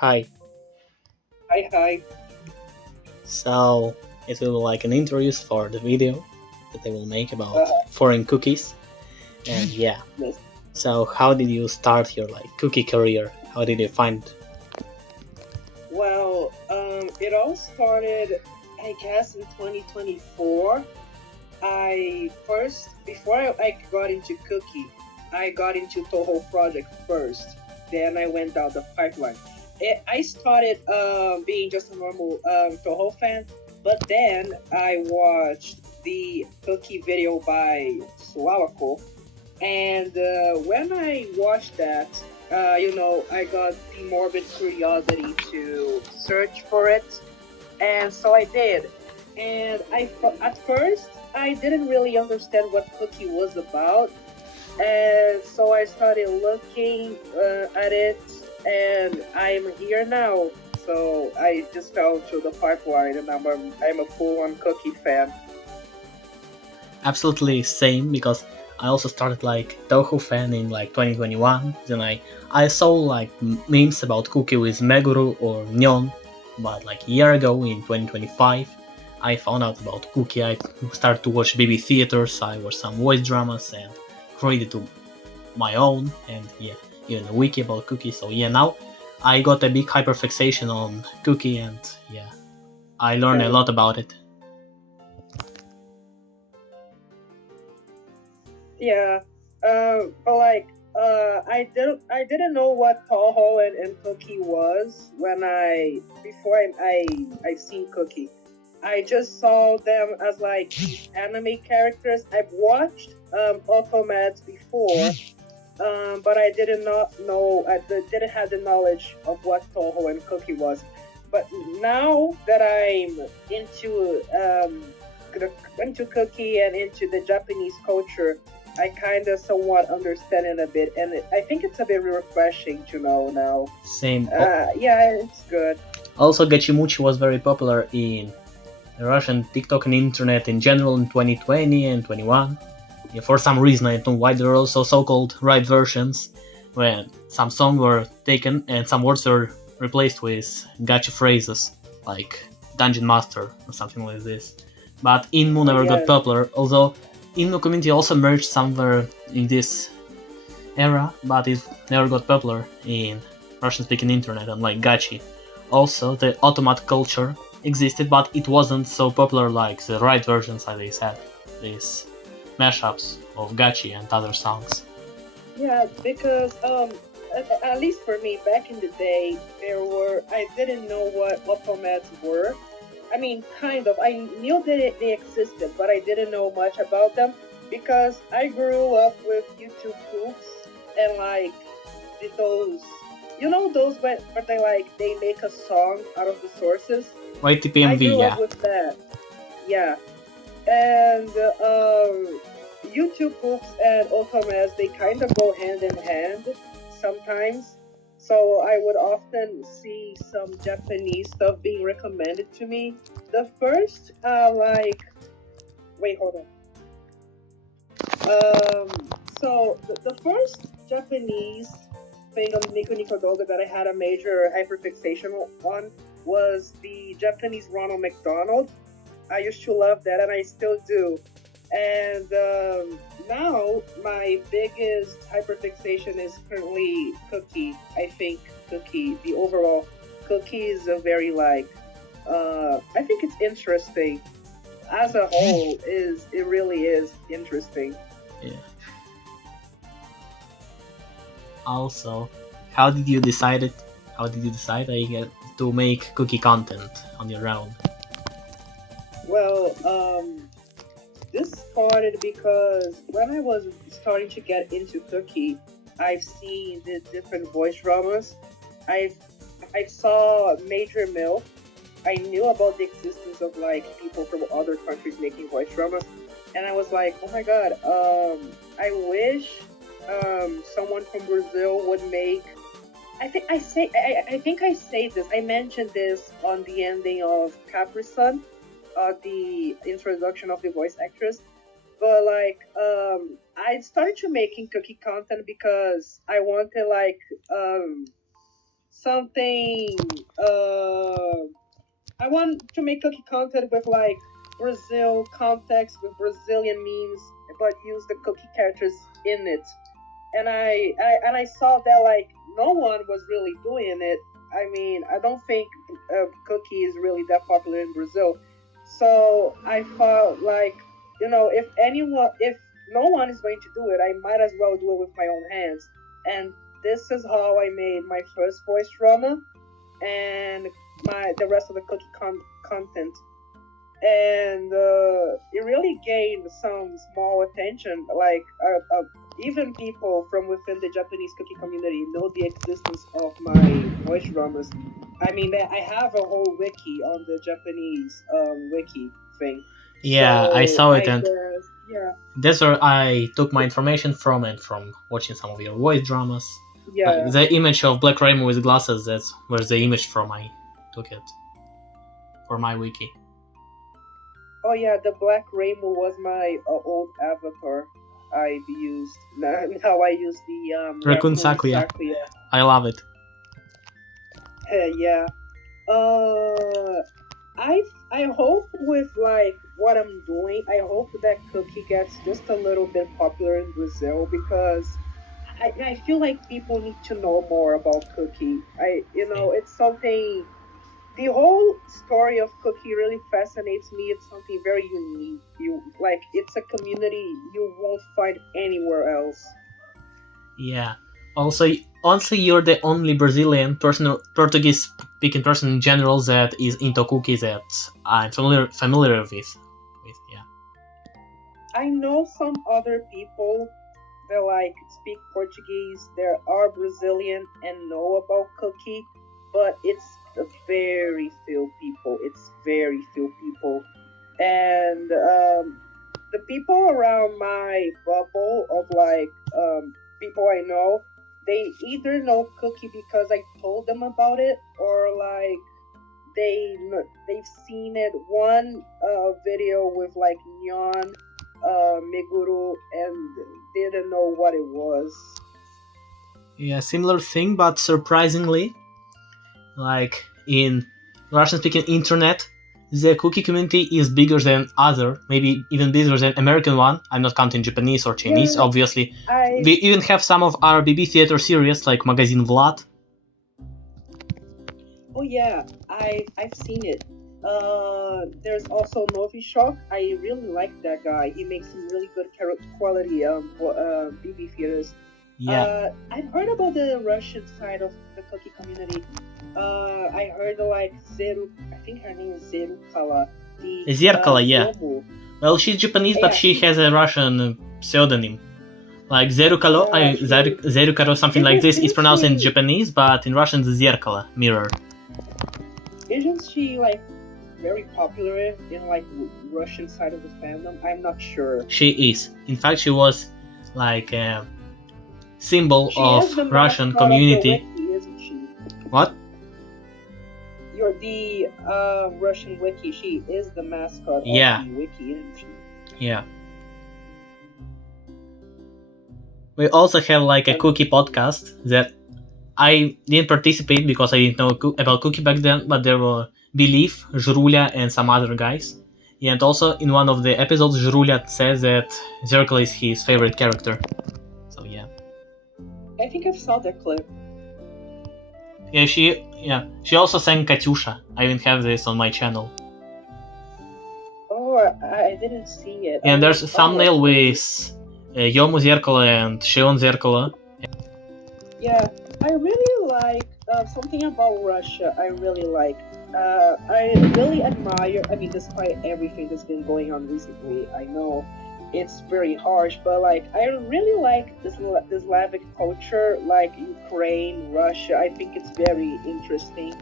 Hi. Hi, hi. So it will be like an introduce for the video that I will make about Uh, foreign cookies. And yeah. yes. So how did you start your like cookie career? How did you find? It all started, I guess, in 2024. Before I got into Cookie, I got into Toho Project first. Then I went down the pipeline. I started being just a normal Toho fan, but then I watched the Cookie video by Suawako. And when I watched that, I got the morbid curiosity to search for it, and so I did. And at first, I didn't really understand what Cookie was about, and so I started looking at it, and I'm here now. So I just fell through the pipeline, and I'm a full-on Cookie fan. Absolutely same because I also started like Toho fan in like 2021. Then I saw like memes about cookie with Meguru or Nyon, but like a year ago in 2025 I found out about cookie. I started to watch baby theaters. I watched some voice dramas and created to my own, and yeah, even a wiki about cookie. So yeah, now I got a big hyperfixation on cookie, and yeah, I learned a Yeah, lot about it. yeah. I didn't know what Toho and Cookie was when I seen Cookie. I just saw them as like these anime characters. I've watched Automats before, but I did not know didn't have the knowledge of what Toho and Cookie was. But now that I'm into Cookie and into the Japanese culture, I kind of somewhat understand it a bit, and I think it's a bit refreshing to know now. Same. Yeah, it's good. Also, Gachimuchi was very popular in Russian TikTok and internet in general in 2020 and 21. Yeah, for some reason, I don't know why there are also so-called right versions, when some songs were taken and some words were replaced with gacha phrases, like Dungeon Master or something like this. But Inmu Oh never got yeah, popular, although Inmu community also merged somewhere in this era, but it never got popular in Russian-speaking internet, unlike gachi. Also, the automat culture existed, but it wasn't so popular like the right versions, as they said, these mashups of gachi and other songs. yeah. Because at least for me, back in the day, I didn't know what automats were. I mean, kind of. I knew that they existed, but I didn't know much about them because I grew up with YouTube poofs and like those, those where they make a song out of the sources. I YTPMV, grew up yeah. with that. Yeah, and YouTube poofs and otamas, they kind of go hand in hand sometimes. So I would often see some Japanese stuff being recommended to me. The first, wait, hold on. The first Japanese thing on Nico Nico Doga that I had a major hyperfixation on was the Japanese Ronald McDonald. I used to love that, and I still do. And now my biggest hyperfixation is currently Cookie. I think Cookie, the overall Cookie is a very I think it's interesting as a whole. It really is interesting. Yeah. Also, how did you decide it? How did you decide to make cookie content on your own? Well, this started because when I was starting to get into Cookie, I've seen the different voice dramas. I've I saw Major Mill. I knew about the existence of like people from other countries making voice dramas, and I was like, oh my god, I wish someone from Brazil would make. I think I say this. I mentioned this on the ending of Capri Sun, the introduction of the voice actress. But I started to making cookie content because I wanted um something. I want to make cookie content with like Brazil context with Brazilian memes, but use the cookie characters in it. And I saw that like no one was really doing it. I mean, I don't think cookie is really that popular in Brazil. So I thought like, if no one is going to do it, I might as well do it with my own hands. And this is how I made my first voice drama and the rest of the cookie content. And it really gained some small attention. Like even people from within the Japanese cookie community know the existence of my voice dramas. I mean, I have a whole wiki on the Japanese wiki thing. Yeah, I So saw I it, and guess, yeah, that's where I took my information from, and from watching some of your voice dramas. Like yeah. the image of Black Rainbow with glasses, that's where the image from I took it for my wiki. Oh yeah, the Black Rainbow was my old avatar I used. Now I use the Raccoon Raccoon Sakuya. Sakuya. I love it. Yeah. Uh, I hope with like what I'm doing, I hope that Cookie gets just a little bit popular in Brazil because I feel like people need to know more about Cookie. It's something. The whole story of Cookie really fascinates me. It's something very unique. It's a community you won't find anywhere else. Yeah. Also, honestly, you're the only Brazilian person, Portuguese speaking person in general that is into cookies that I'm familiar with. Yeah. I know some other people that like speak Portuguese. There are Brazilian and know about Cookie, but it's very few people. It's very few people, and the people around my bubble of like people I know, they either know Cookie because I told them about it, or like they've seen it one video with like Neon, Meguru, and didn't know what it was. Yeah, similar thing, but surprisingly, like in Russian-speaking internet, the cookie community is bigger than other, maybe even bigger than American one. I'm not counting Japanese or Chinese, Yeah, obviously. I We even have some of our BB theater series like Magazine Vlad. oh yeah, I've seen it. There's also Novichok. I really like that guy. He makes some really good quality BB theaters. Yeah, I've heard about the Russian side of the cookie community. I heard like Zeru. I think her name is Zerukala. The Zerkala, yeah. Yomu. Well, she's Japanese, but Yeah, she has a Russian pseudonym. Like Zerukalo, yeah, Zerukalo, something like this, is pronounced in she Japanese, but in Russian it's Zerkala, mirror. isn't she like very popular in like Russian side of the fandom? I'm not sure. She is. In fact, she was like a symbol She of is the Russian mascot community. of the Wiki, isn't she? What? You're the Russian Wiki. She is the mascot Yeah. of the Wiki, isn't she? Yeah. We also have like a cookie podcast that I didn't participate because I didn't know about cookie back then, but there were Belief, Jrulia, and some other guys. And also in one of the episodes, Jrulia says that Zerkala is his favorite character. So yeah. I think I've saw that clip. She also sang Katyusha. I even have this on my channel. Oh, I didn't see it. And there's a thumbnail with Yomu Zerkala and Shion Zerkala. Yeah, I really like something about Russia. I really like. I really admire. I mean, despite everything that's been going on recently, I know it's very harsh, but like I really like this Slavic culture, like Ukraine, Russia. I think it's very interesting.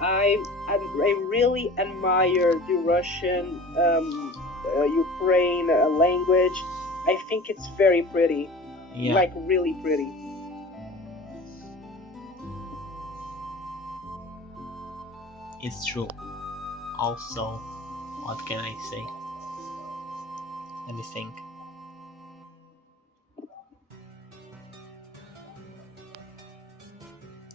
I really admire the Russian, Ukraine language. I think it's very pretty, Yeah. like really pretty. It's true. Also, what can I say? Let me think.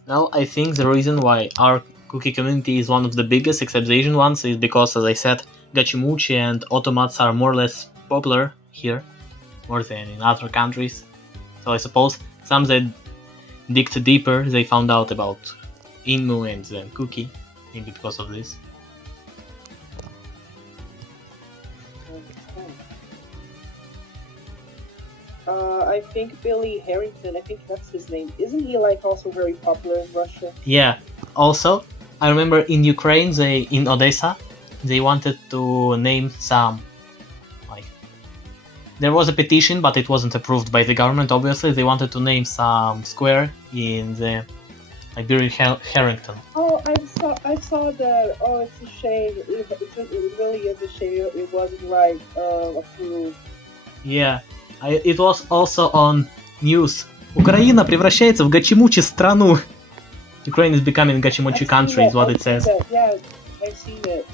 Well, I think the reason why our cookie community is one of the biggest, except the Asian ones, is because, as I said, gachimuchi and automats are more or less popular here, more than in other countries. So I suppose some that digged deeper, they found out about Inmu and then Cookie, maybe because of this. I think Billy Harrington, I think that's his name. Isn't he like also very popular in Russia? Yeah. Also, I remember in Ukraine, in Odessa, they wanted to name some, like, there was a petition, but it wasn't approved by the government. Obviously, they wanted to name some square in the Billy Harrington. Oh, I saw that. Oh, it's a shame. It really is a shame. It wasn't like approved. Yeah, it was also on news. Украина превращается в гачимучи страну. Ukraine is becoming gachimuchi country, is what it says. Yeah, I've seen it.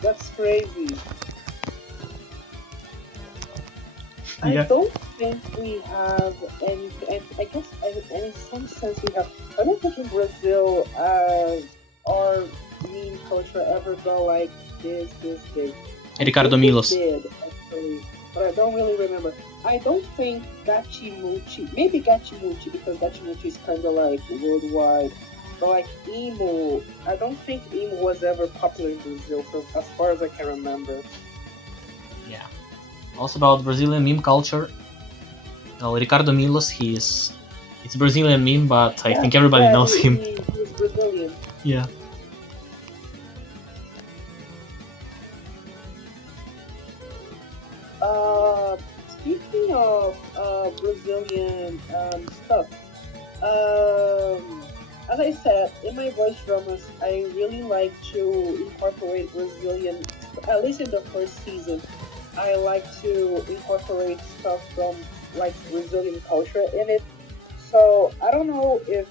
That's crazy. Yeah. I don't think we have any. I guess in some sense we have. I don't think in Brazil our meme culture ever go like this big. Ricardo Milos. Did actually, but I don't really remember. I don't think Gachimuchi, maybe Gachimuchi, because Gachimuchi is kind of like worldwide. But like emo, I don't think emo was ever popular in Brazil, as far as I can remember. Yeah. Also about Brazilian meme culture. Well, Ricardo Milos, it's a Brazilian meme, but I think everybody knows him. He's Brazilian. Yeah. Speaking of Brazilian stuff, as I said, in my voice dramas, I really like to incorporate Brazilian, at least in the first season, I like to incorporate stuff from like Brazilian culture in it. So I don't know if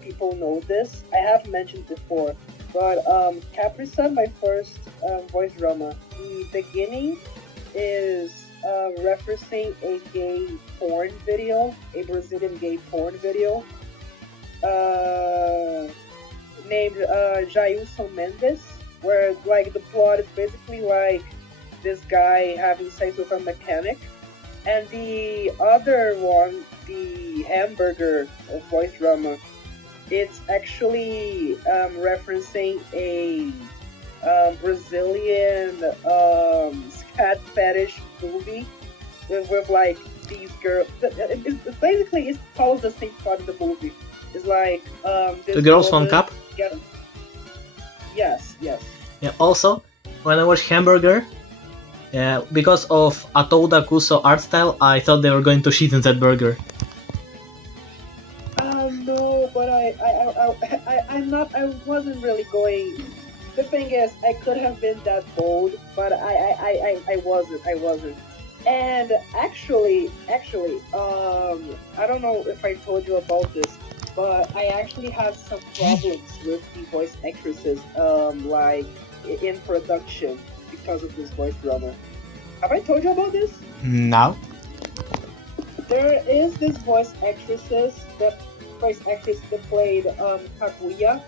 people know this. I have mentioned before, but Capri-san, my first voice drama, the beginning is referencing a gay porn video, a Brazilian gay porn video, named Jailson Mendes, where like the plot is basically like this guy having sex with a mechanic, and the other one, the hamburger voice drama, it's actually referencing a Brazilian cat fetish movie with like these girls. Basically, it follows the same plot in the movie. It's like The Girls One Cup. Yes. Yeah. Also, when I watched Hamburger, because of Atouda Kuso art style, I thought they were going to shit in that burger. No, but I'm not. I wasn't really going. The thing is, I could have been that bold, but I wasn't. And actually, I don't know if I told you about this, but I actually had some problems with the voice actresses, like in production because of this voice drama. Have I told you about this? No. There is this voice actress that played Kaguya.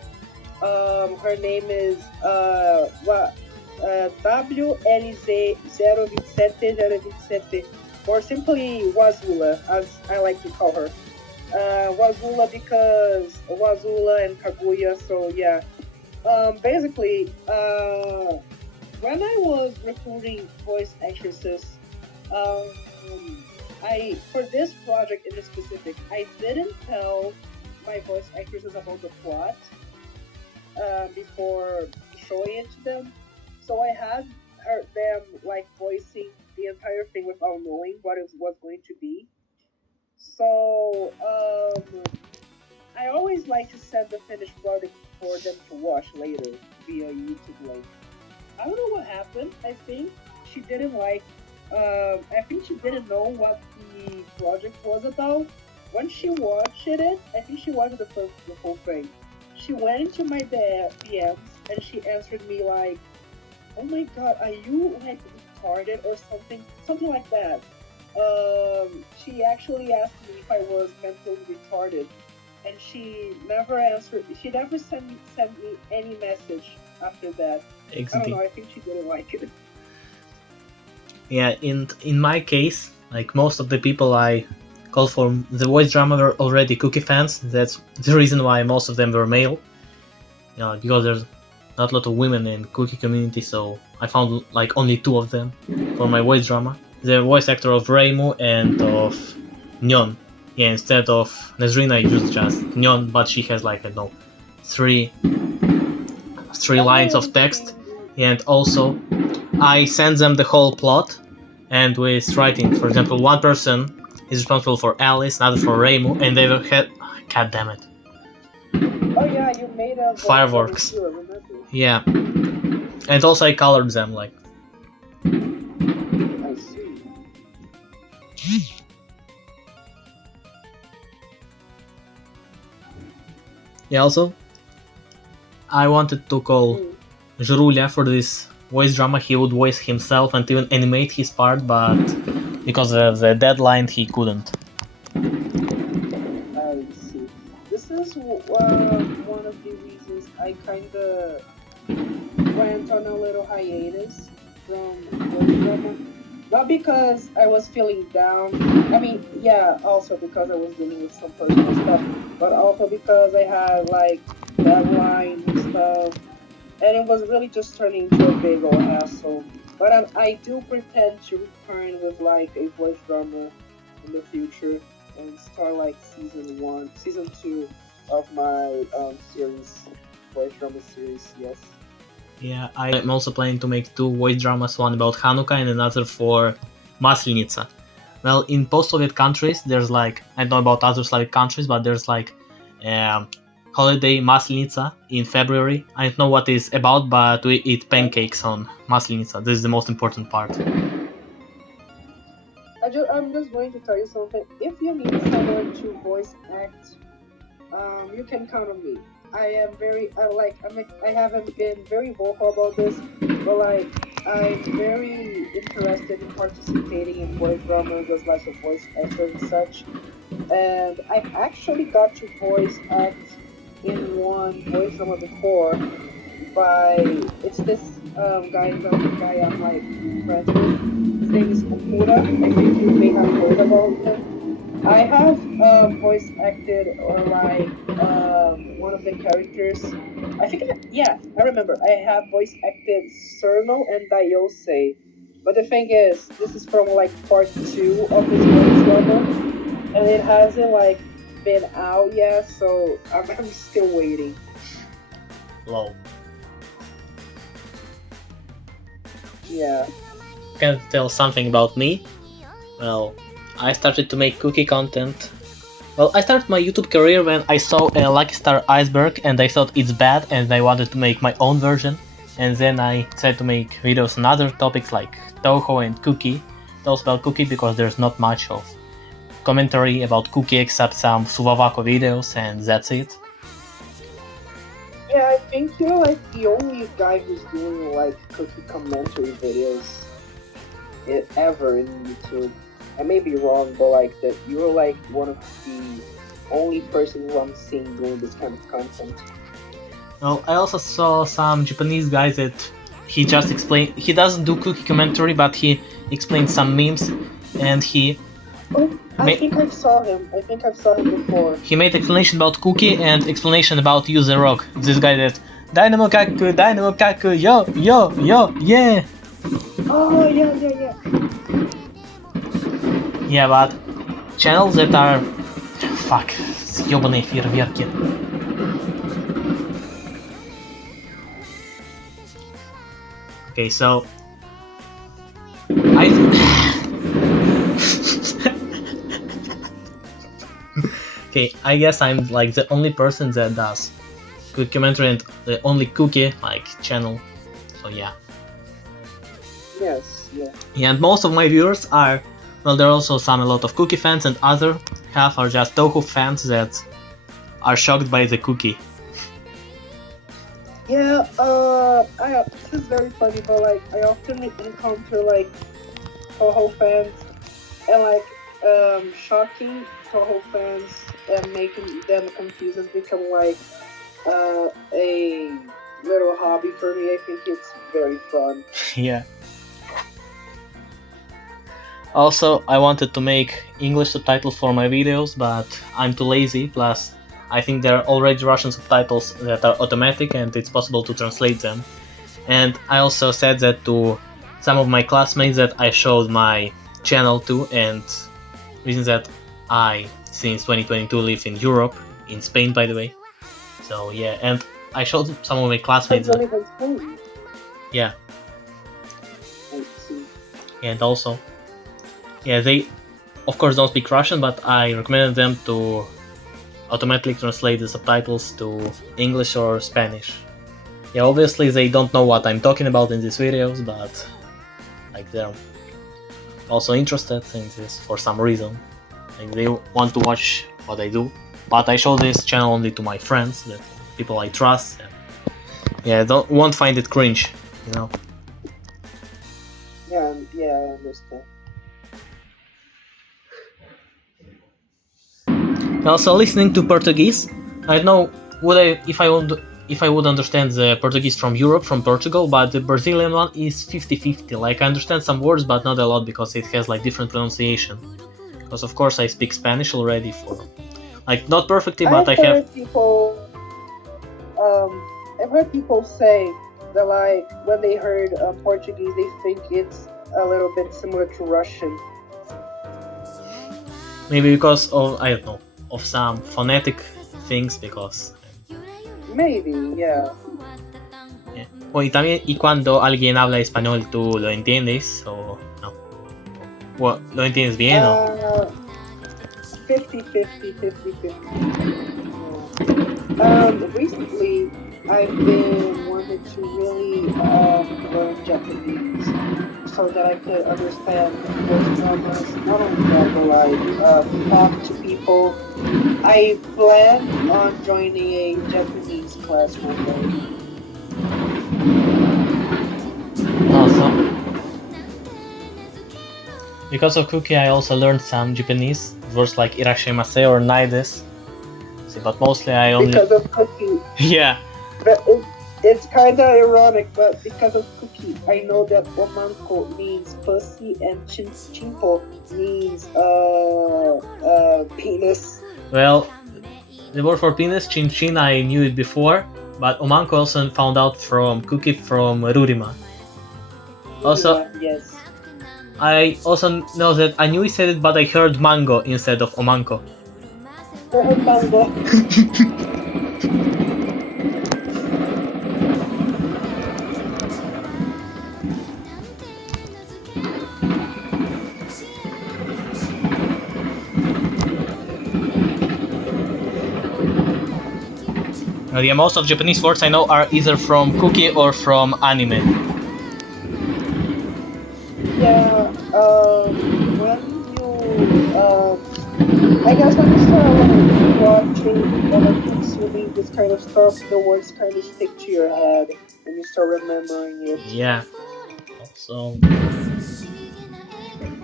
Her name is WLZ027027, or simply Wazula, as I like to call her. Wazula because Wazula and Kaguya. So yeah, basically, when I was recruiting voice actresses, for this project in specific, I didn't tell my voice actresses about the plot before showing it to them. So I had them like voicing the entire thing without knowing what it was going to be. So I always like to send the finished product for them to watch later via YouTube link. I don't know what happened. I think she didn't like. I think she didn't know what the project was about. When she watched it, I think she watched the whole thing. She went into my DMs and she answered me like, "Oh my god, are you like retarded or something like that?" She actually asked me if I was mentally retarded, and she never answered. She never sent me any message after that. I don't XD. know. I think she didn't like it. Yeah, in my case, like most of the people I called for the voice drama were already Cookie fans. That's the reason why most of them were male. Because there's not a lot of women in Cookie community, so I found like only two of them for my voice drama. The voice actor of Reimu and of Nyon. Yeah, instead of Nezrina, I used just Nyon, but she has like, I don't know, three lines of text. And also, I send them the whole plot, and with writing, for example, one person is responsible for Alice, another for Reimu, and they will have. God damn it. Oh yeah, you made a Fireworks. Too, I remember. Yeah. And also I colored them, like. I see. Yeah, also, I wanted to call Jurulia for this voice drama. He would voice himself and even animate his part, but because of the deadline, he couldn't. I see. This is one of the reasons I kinda went on a little hiatus from voice drama. Not because I was feeling down. I mean, yeah, also because I was dealing with some personal stuff, but also because I had like deadlines and stuff, and it was really just turning into a big old hassle. But I do pretend to return with like a voice drama in the future and start like season 2 of my series, voice drama series. Yes. Yeah, I'm also planning to make two voice dramas, one about Hanukkah and another for Maslenitsa. Well, in post-Soviet countries, there's like, I don't know about other Slavic countries, but there's like holiday Maslenitsa in February. I don't know what it's about, but we eat pancakes on Maslenitsa. This is the most important part. I'm just going to tell you something. If you need someone to voice act, you can count on me. I haven't been very vocal about this, but like I'm very interested in participating in voice dramas as like a voice actor and such. And I actually got to voice act in one voice drama before by it's this guy I'm like friends with. His name is Okura. I think you may have heard about him. I have voice acted or like one of the characters. I remember. I have voice acted Cerno and Daiose. But the thing is, this is from like part 2 of this voice level, and it hasn't like been out yet, so I'm still waiting. Lol. Yeah. Can tell something about me? Well, I started to make cookie content. Well, I started my YouTube career when I saw a Lucky Star iceberg and I thought it's bad and I wanted to make my own version. And then I decided to make videos on other topics like Toho and Cookie. Also about Cookie because there's not much of commentary about Cookie except some Suvavako videos and that's it. Yeah, I think you're like the only guy who's doing like cookie commentary videos ever in YouTube. I may be wrong, but like that you're like one of the only person who I'm seeing doing this kind of content. Well, I also saw some Japanese guys that he just explained. He doesn't do cookie commentary, but he explains some memes, and he. Oh, I think I saw him. I think I've saw him before. He made explanation about Cookie and explanation about User Rock. This guy that Dynamo Kaku, yo, yeah. Oh yeah. Yeah, but channels that are fuck, ёбаные фейерверки. Okay, so okay, I guess I'm like the only person that does cookie commentary and the only cookie like channel. So yeah. Yes, yeah. Yeah, and most of my viewers are, well, there are also a lot of cookie fans, and other half are just Toho fans that are shocked by the cookie. Yeah, this is very funny, but like I often encounter like Toho fans and like shocking Toho fans and making them confused has become like a little hobby for me. I think it's very fun. Yeah. Also, I wanted to make English subtitles for my videos, but I'm too lazy. Plus, I think there are already Russian subtitles that are automatic and it's possible to translate them. And I also said that to some of my classmates that I showed my channel to, and reason that I, since 2022, live in Europe, in Spain, by the way. So yeah, and I showed some of my classmates. I live in Spain. Yeah, I see. and also, yeah, they of course don't speak Russian, but I recommended them to automatically translate the subtitles to English or Spanish. Yeah, obviously they don't know what I'm talking about in these videos, but like they're also interested in this for some reason. Like they want to watch what I do. But I show this channel only to my friends, the people I trust. And yeah, won't find it cringe, you know. Yeah, I understand. Also, listening to Portuguese, I don't know if I would understand the Portuguese from Europe, from Portugal, but the Brazilian one is 50-50. Like I understand some words, but not a lot because it has like different pronunciation. Because of course I speak Spanish already for like not perfectly, but I have. I've heard people say that like when they heard Portuguese, they think it's a little bit similar to Russian. Maybe because of I don't know of some phonetic things because. Maybe, yeah. Y también y cuando alguien habla español tú lo entiendes o no. Well, lo entiendes bien o. 50-50. Recently, I've been wanting to really learn Japanese so that I could understand those numbers, not only that, but like talk to people. I plan on joining a Japanese class one day. Awesome. Because of Cookie, I also learned some Japanese words like irashimasu or naides. See, but mostly I only. Because of Cookie. Yeah. But it's kind of ironic, but because of Cookie, I know that omanko means pussy and chimpo means penis. Well, the word for penis, chin, I knew it before, but omanko also found out from Cookie from Rurima. Also, yes. I also know that I knew he said it, but I heard mango instead of omanko. Mango. Yeah, most of Japanese words I know are either from Cookie or from anime. Yeah, when you, I guess when you start watching and consuming this kind of stuff, the words kind of stick to your head and you start remembering it. Yeah. So,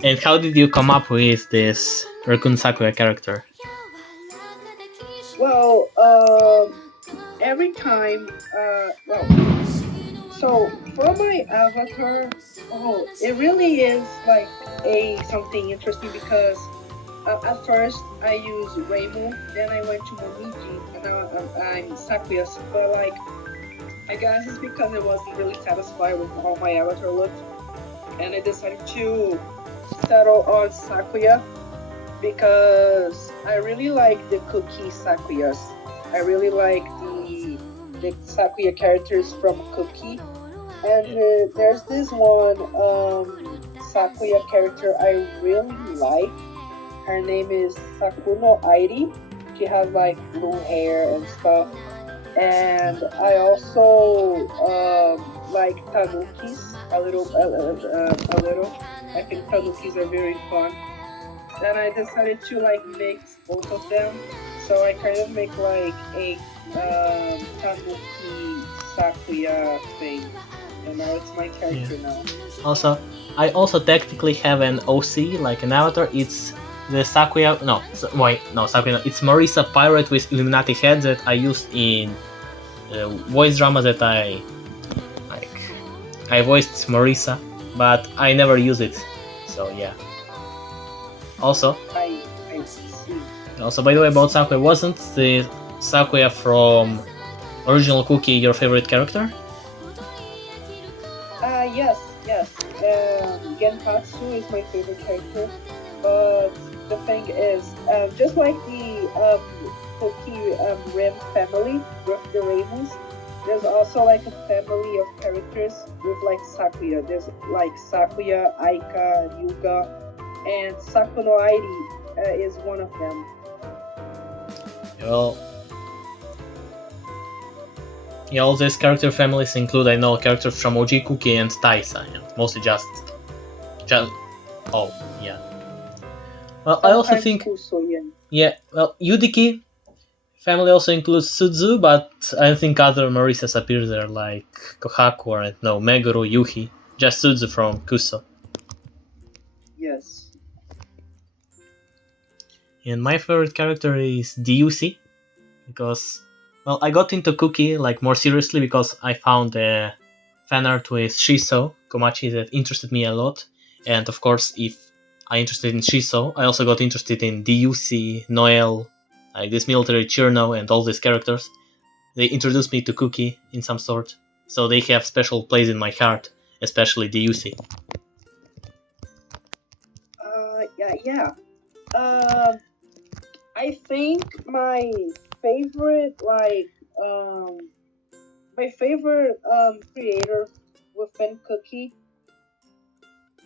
and how did you come up with this Raccoon Sakuya character? Well, every time, so for my avatar, it really is like something interesting because at first I used Reimu, then I went to Momiji, and now I'm Sakuya. But like, I guess it's because I wasn't really satisfied with how my avatar looked, and I decided to settle on Sakuya because I really like the Cookie Sakuyas. I really like the Sakuya characters from Cookie. And there's this one Sakuya character I really like. Her name is Sakuno Airi. She has like blue hair and stuff. And I also like Tanukis a little. I think Tanukis are very fun. Then I decided to like mix both of them. So I kind of make like a Tanuki Sakuya thing. And now it's my character now. Also, I also technically have an OC, like an avatar. It's the Sakuya, no, Sakuya, no, it's Marisa Pirate with Illuminati head that I used in voice drama that I voiced Marisa, but I never use it, so yeah. Also, I see. by the way, about Sakuya, wasn't the Sakuya from original Cookie your favorite character? Yes. Genpatsu is my favorite character, but the thing is, just like the Cookie Rim family with the Ravens, there's also like a family of characters with like Sakuya. There's like Sakuya, Aika, Ryuga, and Sakuno Airi is one of them. Well, yeah, all these character families include, I know, characters from OG Cookie and Taisa, and mostly just oh, yeah. Well, I also think, Kuso, Yudiki family also includes Suzu, but I think other Marisas appear there, like Kohaku or Meguru, Yuhi, just Suzu from Kuso. Yes. And my favorite character is DUC, because, well, I got into Cookie like more seriously because I found a fan art with Shiso Komachi that interested me a lot, and of course, if I interested in Shiso, I also got interested in DUC, Noel, like this military Chirno, and all these characters. They introduced me to Cookie in some sort, so they have special place in my heart, especially DUC. Yeah. I think my favorite creator within Cookie,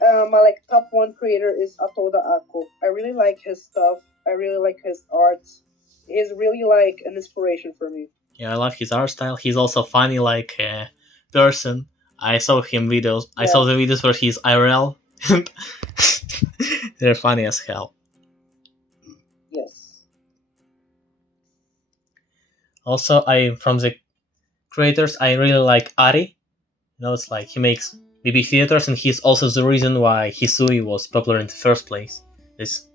my like top one creator is Atoda Ako. I really like his stuff. I really like his art. He's really like an inspiration for me. Yeah, I love his art style. He's also funny like a person. I saw him videos. Yeah. I saw the videos where he's IRL. They're funny as hell. Yes. Also, from the creators, I really like Ari. It's like he makes BB theaters, and he's also the reason why Hisui was popular in the first place. This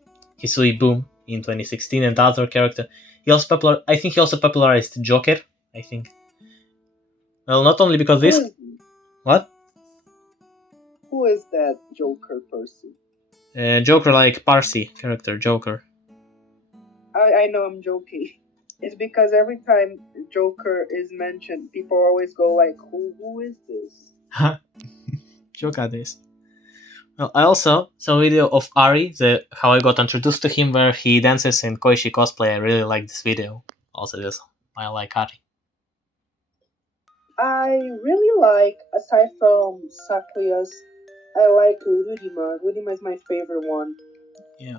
Hisui boom in 2016, and the other character. I think he also popularized Joker, I think. Well, not only because this... What? Who is that Joker person? Joker, like Parsi character, Joker. I know, I'm joking. It's because every time Joker is mentioned, people always go like, who is this? Joker this. Well, I also saw a video of Ari, how I got introduced to him, where he dances in Koishi cosplay. I really like this video. Also, I like Ari. I really like, aside from Sakuya's, I like Rurima. Rurima is my favorite one. Yeah.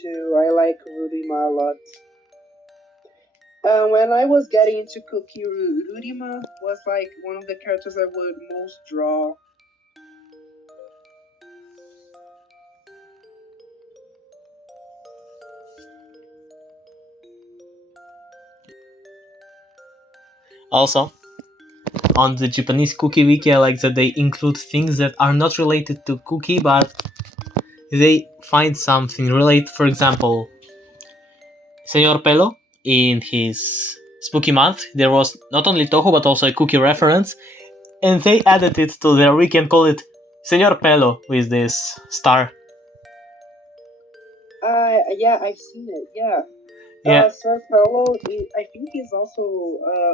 Too. I like Rurima a lot. When I was getting into Cookie, Rurima was like one of the characters I would most draw. Also, on the Japanese Cookie Wiki, I like that they include things that are not related to Cookie, but they find something related. For example, SrPelo, in his Spooky Month, there was not only Toho but also a Cookie reference, and they added it to their wiki and called it SrPelo with this star. Yeah, I've seen it. Yeah. SrPelo, I think he's also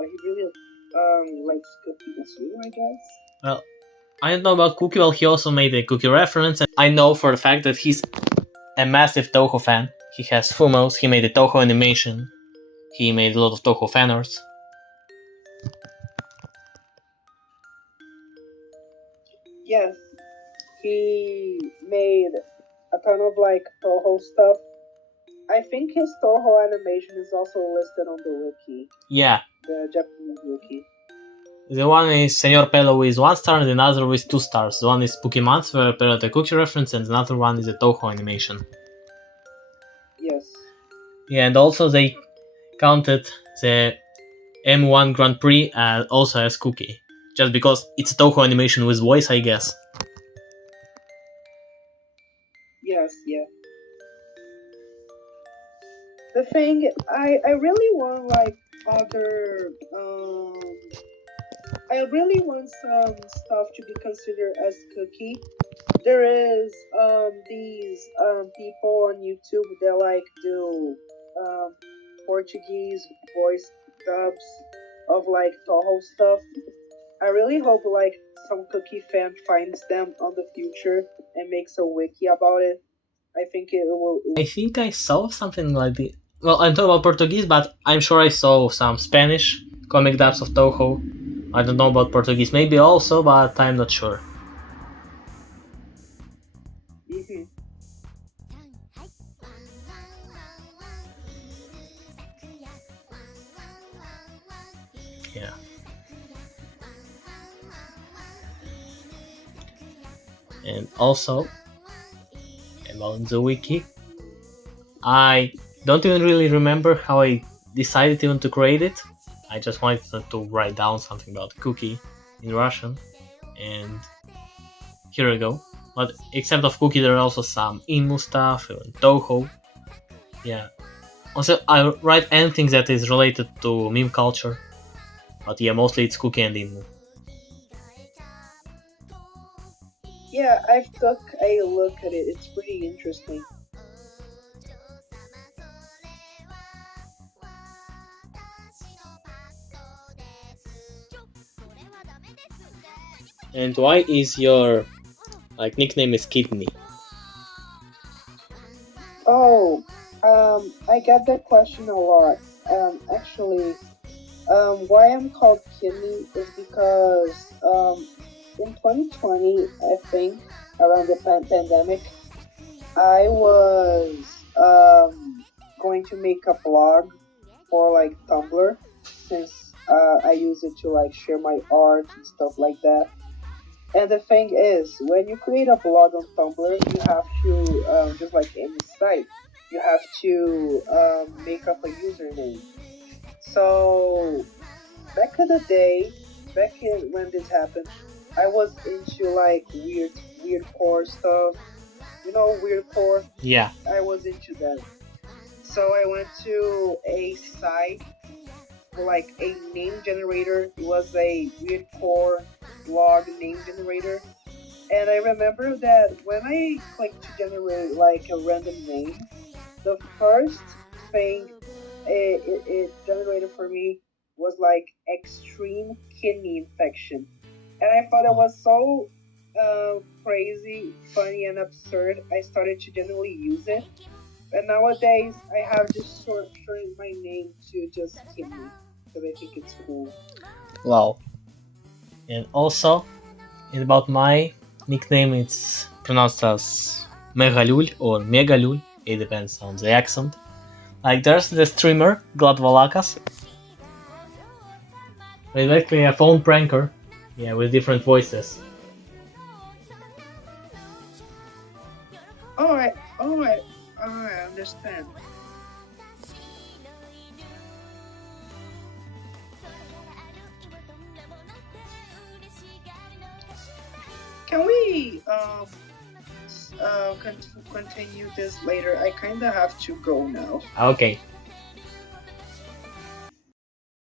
he really likes Cookie too, I guess. Well, I don't know about Cookie. Well, he also made a Cookie reference, and I know for the fact that he's a massive Toho fan. He has Fumos. He made a Toho animation. He made a lot of Toho fan arts. Yes, he made a ton of like Toho stuff. I think his Toho animation is also listed on the wiki. Yeah. The Japanese wiki. The one is SrPelo with 1 star and another with 2 stars. The one is Spooky Month, where the Cookie reference, and another one is a Toho animation. Yes. Yeah, and also they counted the M1 Grand Prix also as Cookie. Just because it's a Toho animation with voice, I guess. Yes, yeah. The thing, I really want like other I really want some stuff to be considered as cookie. There is these people on YouTube that like do um Portuguese voice dubs of like Toho stuff. I really hope like some cookie fan finds them on the future and makes a wiki about it. I think it will. I think I saw something like the. Well, I'm talking about Portuguese, but I'm sure I saw some Spanish comic dubs of Toho. I don't know about Portuguese, maybe also, but I'm not sure. Mhm. Yeah. And also, about the wiki, I don't even really remember how I decided even to create it. I just wanted to write down something about cookie in Russian, and here we go. But except of cookie, there are also some Inmu stuff, and Toho. Yeah. Also, I write anything that is related to meme culture, but yeah, mostly it's cookie and Inmu. Yeah, I've took a look at it. It's pretty interesting. And why is your like nickname is Kidney? Oh, I get that question a lot. Actually, why I'm called Kidney is because in 2020, I think around the pandemic, I was going to make a blog for like Tumblr since I use it to like share my art and stuff like that. And the thing is, when you create a blog on Tumblr, you have to just like any site, you have to make up a username. So back in the day, back in when this happened, I was into like weird core stuff. You know, weird core. Yeah. I was into that. So I went to a site for like a name generator. It was a weird core blog name generator. And I remember that when I clicked to generate like a random name, the first thing it generated for me was like extreme kidney infection. And I thought it was so crazy, funny, and absurd. I started to generally use it. And nowadays, I have just shortened my name to just Kidney because I think it's cool. Wow. And also, and about my nickname, it's pronounced as Megaliul or Megaliul. It depends on the accent. Like there's the streamer Glad Valakas. It's basically a phone pranker. Yeah, with different voices. Alright, alright, I understand. Can we continue this later? I kinda have to go now. Okay.